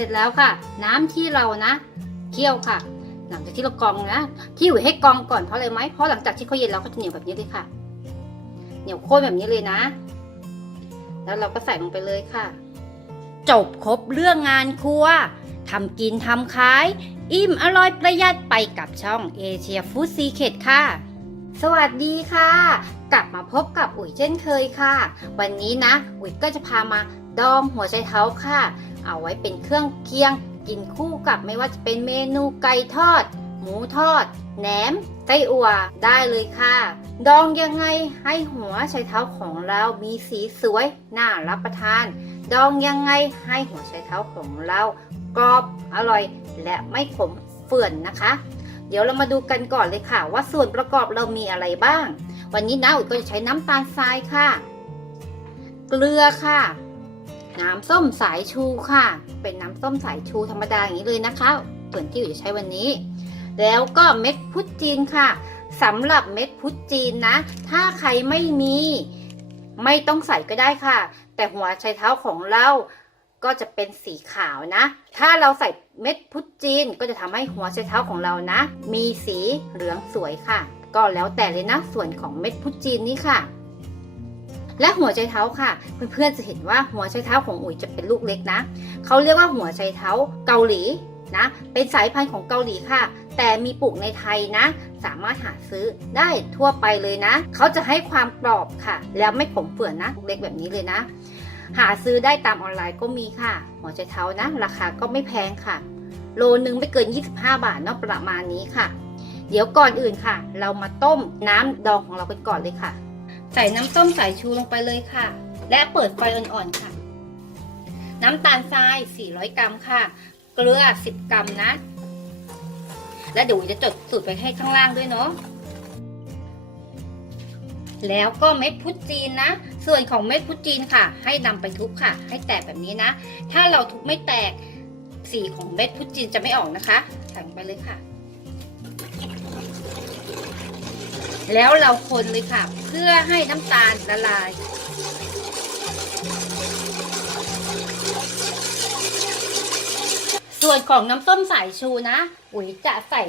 ร็จแล้วค่ะ น้ำที่เรานะเคี่ยวค่ะ หลังจากที่เรากรองนะที่อุ๋ยให้กรองก่อนเพราะอะไรไหมเพราะหลังจากที่เขาเย็นแล้วเขาจะเหนียวแบบนี้เลยค่ะ เหนียวข้นแบบนี้เลยนะ แล้วเราก็ใส่ลงไปเลยค่ะ จบครบเรื่องงานครัวทำกินทำขาย อิ่มอร่อยประหยัดไปกับช่องเอเชียฟู้ดซีเคดค่ะ สวัสดีค่ะ กลับมาพบกับอุ๋ยเช่นเคยค่ะ วันนี้นะ อุ๋ยก็จะพามาดอมหัวใจเท้าค่ะ เอาไว้เป็นเครื่องเคียง กินคู่กับไม่ว่าจะเป็นเมนูไก่ทอด หมูทอด แหนม ไส้อั่ว ได้เลยค่ะ ดองยังไงให้หัวไชเท้าของเรามีสีสวย น่ารับประทาน ดองยังไงให้หัวไชเท้าของเรากรอบอร่อย และไม่ขมเฟื่อนนะคะ เดี๋ยวเรามาดูกันก่อนเลยค่ะ ว่าส่วนประกอบเรามีอะไรบ้าง วันนี้นะอุ๋ยก็จะใช้น้ำตาลทรายค่ะ เกลือค่ะ น้ำส้มสายชูค่ะ เป็นน้ำส้มสายชูธรรมดาอย่างนี้เลยนะคะส่วนที่อุ๋ยจะใช้วันนี้ แล้วก็เม็ดพุทจีนค่ะสำหรับเม็ดพุทจีนนะ ถ้าใครไม่มีไม่ต้องใส่ก็ได้ค่ะ แต่หัวไชเท้าของเราก็จะเป็นสีขาวนะ ถ้าเราใส่เม็ดพุทจีนก็จะทำให้หัวไชเท้าของเรานะ มีสีเหลืองสวยค่ะ ก็แล้วแต่เลยนะส่วนของเม็ดพุทจีนนี้ค่ะ และหัวไชเท้าค่ะ เพื่อนๆจะเห็นว่าหัวไชเท้าของอุ๋ยจะเป็นลูกเล็กนะเขาเรียกว่าหัวไชเท้าเกาหลีนะเป็นสายพันธุ์ของเกาหลีค่ะ แต่มีปลูกในไทยนะ สามารถหาซื้อได้ทั่วไปเลยนะ เขาจะให้ความกรอบค่ะ แล้วไม่ขมเปื่อนนะลูกเล็กแบบนี้เลยนะ หาซื้อได้ตามออนไลน์ก็มีค่ะ หัวไชเท้านะ ราคาก็ไม่แพงค่ะ โลนึงไม่เกิน 25 บาทเนาะประมาณนี้ค่ะ เดี๋ยวก่อนอื่นค่ะ เรามาต้มน้ำดองของเรากันก่อนเลยค่ะ ใส่น้ำส้มสายชูลงไปเลยค่ะ และเปิดไฟอ่อนๆค่ะ น้ำตาลทราย 400 กรัมค่ะ เกลือ 10 กรัมนะ และเดี๋ยวจะจดสูตรไปให้ข้างล่างด้วยเนาะแล้วก็เม็ดพุทจีนนะ ส่วนของเม็ดพุทจีนค่ะ ให้นำไปทุบค่ะ ให้แตกแบบนี้นะ ถ้าเราทุบไม่แตกสีของเม็ดพุทจีนจะไม่ออกนะคะใส่งไปเลยค่ะ แล้วเราคนเลยค่ะ เพื่อให้น้ำตาลละลาย ส่วนของน้ำส้มสายชูนะอุ๋ยจะใส่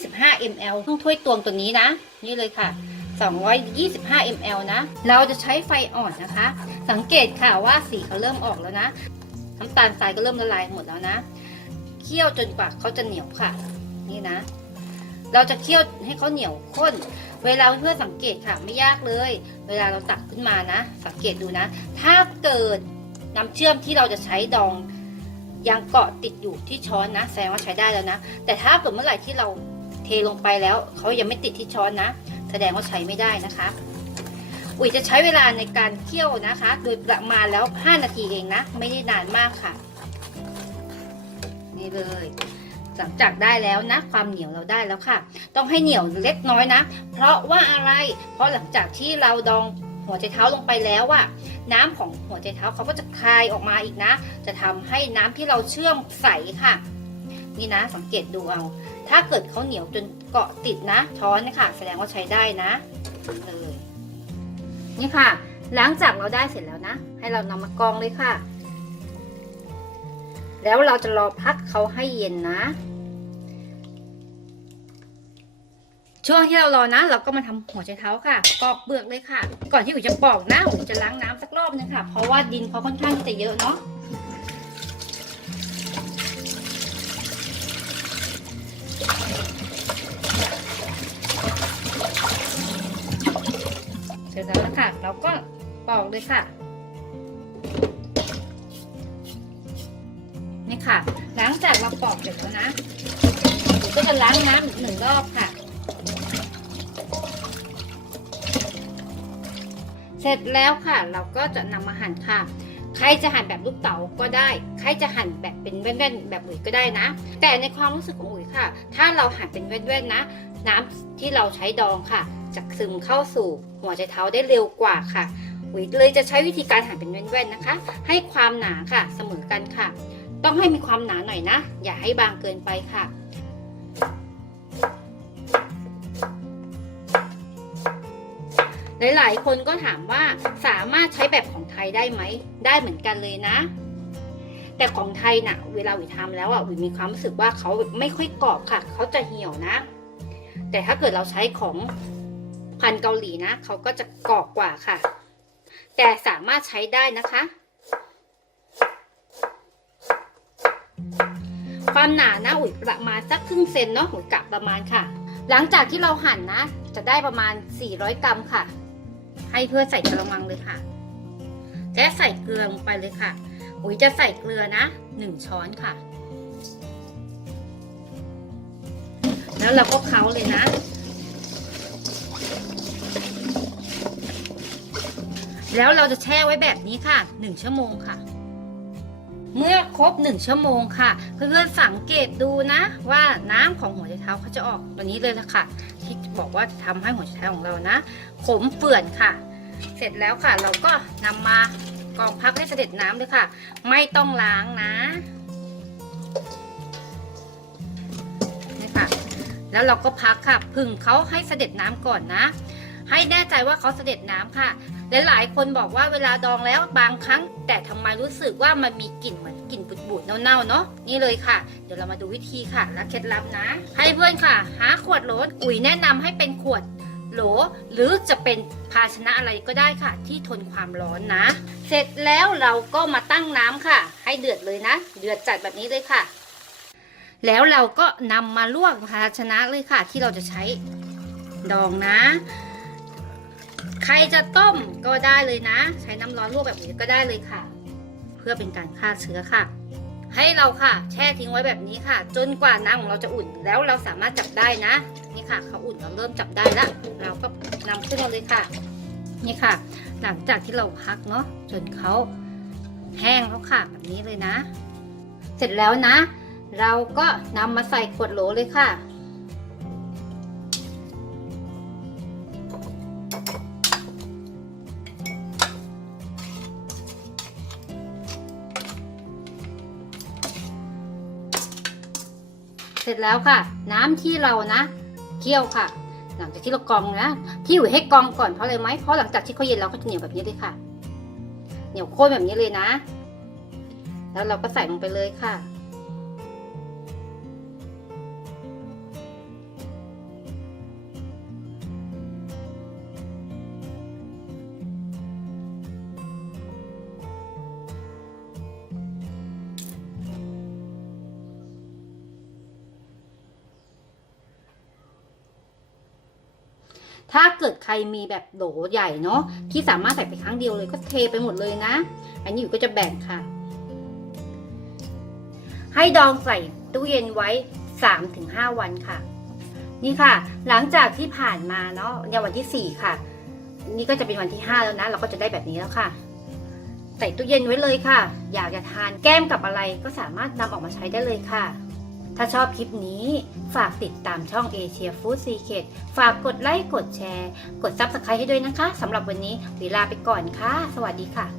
125 ml ทั้งถ้วยตวงตัวนี้นะ นี่เลยค่ะ 225 ml นะ เราจะใช้ไฟอ่อนนะคะ สังเกตค่ะว่าสีเขาเริ่มออกแล้วนะ น้ำตาลทรายก็เริ่มละลายหมดแล้วนะ เคี่ยวจนกว่าเขาจะเหนียวค่ะ นี่นะ เราจะเคี่ยวให้เขาเหนียวข้น เวลาเพื่อนสังเกตค่ะไม่ยากเลย เวลาเราตักขึ้นมานะ สังเกตดูนะ ถ้าเกิดน้ำเชื่อมที่เราจะใช้ดองยังเกาะติดอยู่ที่ช้อนนะ แสดงว่าใช้ได้แล้วนะ แต่ถ้าเกิดเมื่อไหร่ที่เราเทลงไปแล้วเขายังไม่ติดที่ช้อนนะ แสดงว่าใช้ไม่ได้นะคะ อุ๋ยจะใช้เวลาในการเคี่ยวนะคะ โดยประมาณแล้ว 5 นาทีเองนะ ไม่ได้นานมากค่ะ นี่เลย หลังจากได้แล้วนะ ความเหนียวเราได้แล้วค่ะ ต้องให้เหนียวเล็กน้อยนะ เพราะว่าอะไร เพราะหลังจากที่เราดองหัวใจเท้าลงไปแล้วอะน้ำของหัวใจเท้าเขาก็จะคลายออกมาอีกนะ จะทำให้น้ำที่เราเชื่อมใสค่ะ นี่นะสังเกตดูเอา ถ้าเกิดเขาเหนียวจนเกาะติดนะช้อนนะคะแสดงว่าใช้ได้นะเลยนี่ค่ะ หลังจากเราได้เสร็จแล้วนะ ให้เรานำมากรองเลยค่ะ แล้วเราจะรอพักเขาให้เย็นนะ ช่วงที่เรารอนะ เราก็มาทำหัวใจเท้าค่ะ ปอกเปลือกเลยค่ะ ก่อนที่อุ๋ยจะปอกนะอุ๋ยจะล้างน้ำสักรอบนึงค่ะ เพราะว่าดินเขาค่อนข้างจะเยอะเนาะเสร็จแล้วนะคะเราก็ปอกเลยค่ะ จากเราปอกเสร็จแล้วนะเราก็จะล้างน้ำอีกหนึ่งรอบค่ะ เสร็จแล้วค่ะ เราก็จะนำมาหั่นค่ะใครจะหั่นแบบลูกเต๋าก็ได้ ใครจะหั่นแบบเป็นแว่นๆแบบอุ๋ยก็ได้นะ แต่ในความรู้สึกของอุ๋ยค่ะ ถ้าเราหั่นเป็นแว่นๆนะ น้ำที่เราใช้ดองค่ะ จะซึมเข้าสู่หัวใจเท้าได้เร็วกว่าค่ะอุ๋ยเลยจะใช้วิธีการหั่นเป็นแว่นๆนะคะ ให้ความหนาค่ะเสมอกันค่ะ ต้องให้มีความหนาหน่อยนะ อย่าให้บางเกินไปค่ะ หลายๆ คนก็ถามว่าสามารถใช้แบบของไทยได้ไหม ได้เหมือนกันเลยนะ แต่ของไทยน่ะ เวลาอุ๋ยทำแล้วอะอุ๋ยมีความรู้สึกว่าเขาไม่ค่อยกรอบค่ะ เขาจะเหี่ยวนะ แต่ถ้าเกิดเราใช้ของพันเกาหลีนะ เขาก็จะกรอบกว่าค่ะ แต่สามารถใช้ได้นะคะ ความหนานะอุ๋ยประมาณสักครึ่งเซนเนาะอุ๋ยกะประมาณค่ะ หลังจากที่เราหั่นนะ จะได้ประมาณ 400 กรัมค่ะ ให้เพื่อใส่กระมังเลยค่ะและใส่เกลือลงไปเลยค่ะ อุ๋ยจะใส่เกลือนะ 1 ช้อนค่ะ แล้วเราก็เค้าเลยนะแล้วเราจะแช่ไว้แบบนี้ค่ะ 1 ชั่วโมงค่ะ เมื่อครบ 1 ชั่วโมงค่ะ เพื่อนๆสังเกตดูนะ ว่าน้ำของหัวใจเท้าเขาจะออกตัวนี้เลยละค่ะ ที่บอกว่าจะทำให้หัวใจเท้าของเรานะ ขมเปื่อนค่ะ เสร็จแล้วค่ะ เราก็นำมากองพักให้เสด็จน้ำเลยค่ะ ไม่ต้องล้างนะนี่ค่ะ แล้วเราก็พักค่ะ พึ่งเขาให้เสด็จน้ำก่อนนะ ให้แน่ใจว่าเขาเสด็จน้ำค่ะ หลายๆคนบอกว่าเวลาดองแล้วบางครั้ง แต่ทำไมรู้สึกว่ามันมีกลิ่นเหมือนกลิ่นบูดๆเน่าๆเนาะนี่เลยค่ะ เดี๋ยวเรามาดูวิธีค่ะ และเคล็ดลับนะ ให้เพื่อนค่ะ หาขวดโหลอุ๋ยแนะนำให้เป็นขวดโหลหรือจะเป็นภาชนะอะไรก็ได้ค่ะ ที่ทนความร้อนนะ เสร็จแล้วเราก็มาตั้งน้ำค่ะ ให้เดือดเลยนะ เดือดจัดแบบนี้เลยค่ะ แล้วเราก็นำมาลวกภาชนะเลยค่ะ ที่เราจะใช้ดองนะ ใครจะต้มก็ได้เลยนะ ใช้น้ำร้อนลวกแบบนี้ก็ได้เลยค่ะ เพื่อเป็นการฆ่าเชื้อค่ะ ให้เราค่ะ แช่ทิ้งไว้แบบนี้ค่ะ จนกว่าน้ำของเราจะอุ่น แล้วเราสามารถจับได้นะ นี่ค่ะเขาอุ่นเราเริ่มจับได้ล้วเราก็นำขึ้นมาเลยค่ะ นี่ค่ะ หลังจากที่เราพักเนาะจนเขาแห้งแล้วค่ะแบบนี้เลยนะ เสร็จแล้วนะ เราก็นำมาใส่ขวดโหลเลยค่ะ ร็จแล้วค่ะ น้ำที่เรานะเคี่ยวค่ะ หลังจากที่เรากรองนะที่อยู่ให้กรองก่อนเพราะอะไรไหมเพราะหลังจากที่เขาเย็นแล้วเขาจะเหนียวแบบนี้เลยค่ะ เหนียวโค้นแบบนี้เลยนะ แล้วเราก็ใส่ลงไปเลยค่ะ ถ้าเกิดใครมีแบบโหลใหญ่เนาะที่สามารถใส่ไปครั้งเดียวเลยก็เทไปหมดเลยนะ อันนี้อยู่ก็จะแบ่งค่ะ ให้ดองใส่ตู้เย็นไว้ 3-5 วันค่ะ นี่ค่ะ หลังจากที่ผ่านมาเนาะเนี่ยวันที่ 4 ค่ะ นี่ก็จะเป็นวันที่ 5 แล้วนะ เราก็จะได้แบบนี้แล้วค่ะ ใส่ตู้เย็นไว้เลยค่ะ อยากจะทานแก้มกับอะไรก็สามารถนำออกมาใช้ได้เลยค่ะ ถ้าชอบคลิปนี้ ฝากติดตามช่อง Asia Food Secret ฝากกดไลค์ กดแชร์ กด Subscribe ให้ด้วยนะคะสำหรับวันนี้เวลาไปก่อนค่ะ สวัสดีค่ะ